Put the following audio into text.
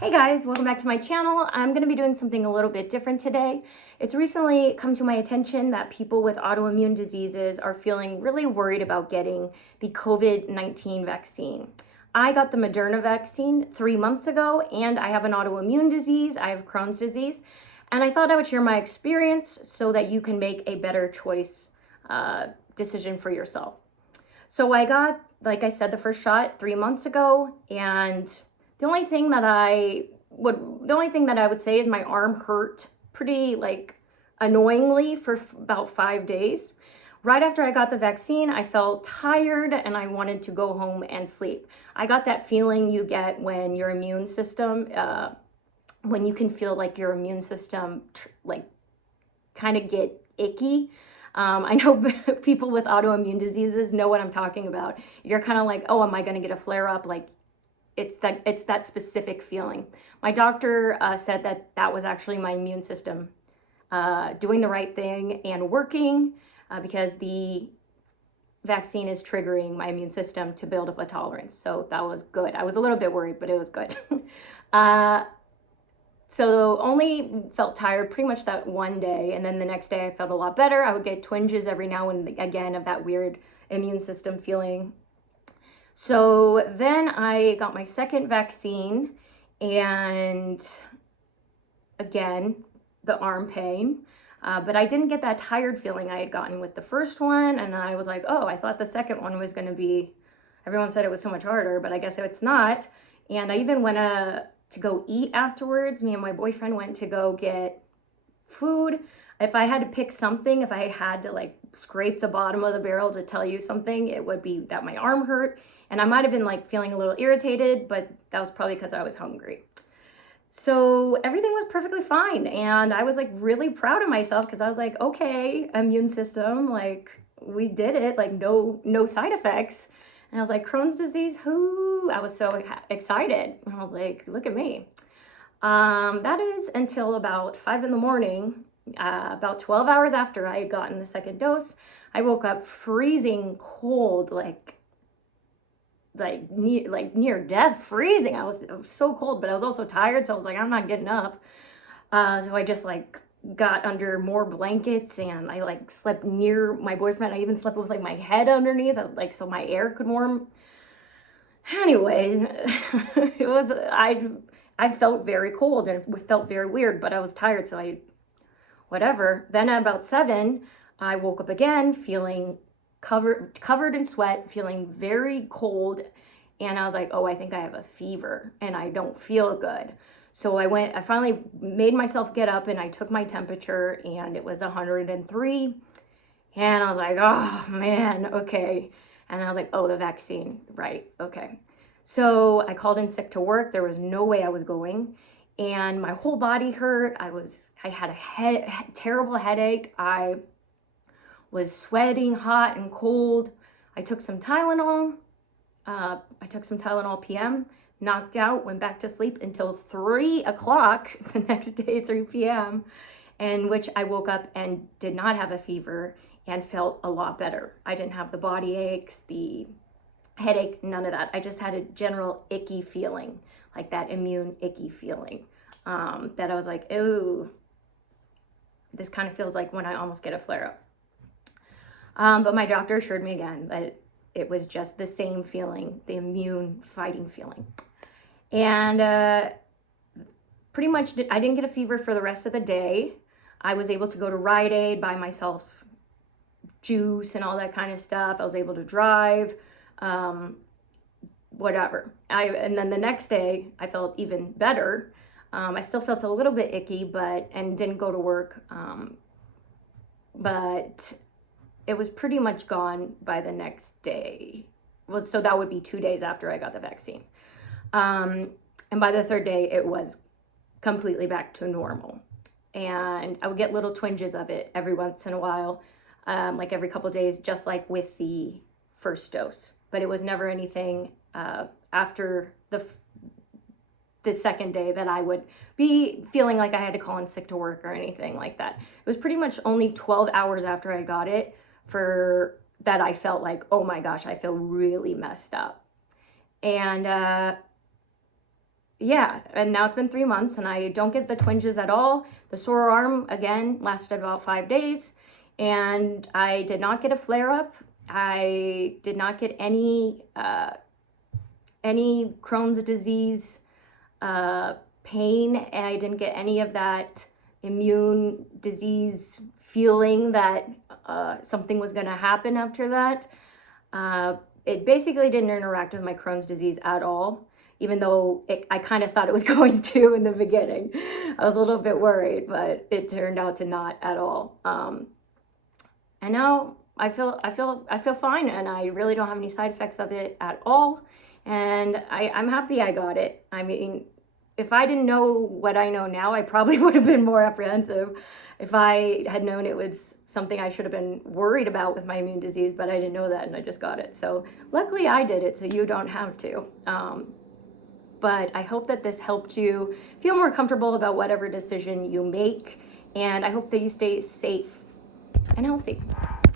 Hey guys, welcome back to my channel. I'm going to be doing something a little bit different today. It's recently come to my attention that people with autoimmune diseases are feeling really worried about getting the COVID-19 vaccine. I got the Moderna vaccine 3 months ago, and I have an autoimmune disease. I have Crohn's disease, and I thought I would share my experience so that you can make a better choice decision for yourself. So I got, like I said, the first shot 3 months ago, and the only thing that I would say is my arm hurt pretty annoyingly for about 5 days. Right after I got the vaccine, I felt tired and I wanted to go home and sleep. I got that feeling you get when your immune system, when you can feel like your immune system kind of get icky. I know people with autoimmune diseases know what I'm talking about. You're kind of like, oh, am I going to get a flare up? It's that specific feeling. My doctor said that was actually my immune system doing the right thing and working because the vaccine is triggering my immune system to build up a tolerance. So that was good. I was a little bit worried, but it was good. So only felt tired pretty much that one day, and then the next day I felt a lot better. I would get twinges every now and again of that weird immune system feeling. So then I got my second vaccine, and again, the arm pain. But I didn't get that tired feeling I had gotten with the first one, and I was like, oh, I thought the second one was going to be, everyone said it was so much harder, but I guess it's not. And I even went to go eat afterwards. Me and my boyfriend went to go get food. If I had to pick something, if I had to scrape the bottom of the barrel to tell you something, it would be that my arm hurt. And I might have been feeling a little irritated, but that was probably because I was hungry. So everything was perfectly fine. And I was really proud of myself because I was like, okay, immune system, we did it, no side effects. And I was like, Crohn's disease, who? I was so excited. And I was like, look at me. That is until about 5 in the morning, about 12 hours after I had gotten the second dose. I woke up freezing cold, near death, freezing. I was so cold, but I was also tired, so I was like, I'm not getting up. So I just got under more blankets, and I slept near my boyfriend. I even slept with my head underneath, so my air could warm. Anyways, it was I felt very cold and it felt very weird, but I was tired, so whatever. Then at about 7, I woke up again feeling covered in sweat, feeling very cold, and I was like, oh, I think I have a fever and I don't feel good. So I finally made myself get up, and I took my temperature, and it was 103. And I was like, oh man, okay. And I was like, oh, the vaccine, right, okay. So I called in sick to work. There was no way I was going. And my whole body hurt. I had a terrible headache. I was sweating hot and cold. I took some Tylenol. PM, knocked out, went back to sleep until 3 o'clock the next day, 3 p.m., in which I woke up and did not have a fever and felt a lot better. I didn't have the body aches, the headache, none of that. I just had a general icky feeling, like that immune icky feeling, that I was like, ooh, this kind of feels like when I almost get a flare-up. But my doctor assured me again that it was just the same feeling, the immune fighting feeling. And pretty much I didn't get a fever for the rest of the day. I was able to go to Rite Aid, buy myself juice and all that kind of stuff. I was able to drive, whatever. And then the next day I felt even better. I still felt a little bit icky, and didn't go to work. But it was pretty much gone by the next day. Well, so that would be 2 days after I got the vaccine. And by the third day, it was completely back to normal. And I would get little twinges of it every once in a while, every couple of days, just like with the first dose. But it was never anything after the second day that I would be feeling like I had to call in sick to work or anything like that. It was pretty much only 12 hours after I got it that I felt like, oh my gosh, I feel really messed up. And yeah, and now it's been 3 months and I don't get the twinges at all. The sore arm, again, lasted about 5 days, and I did not get a flare up. I did not get any Crohn's disease pain, and I didn't get any of that immune disease feeling that something was going to happen after that. It basically didn't interact with my Crohn's disease at all, even though I kind of thought it was going to in the beginning. I was a little bit worried, but it turned out to not at all. And now I feel fine, and I really don't have any side effects of it at all. And I'm happy I got it. I mean, if I didn't know what I know now, I probably would have been more apprehensive if I had known it was something I should have been worried about with my immune disease, but I didn't know that and I just got it. So luckily I did it, so you don't have to. But I hope that this helped you feel more comfortable about whatever decision you make, and I hope that you stay safe and healthy.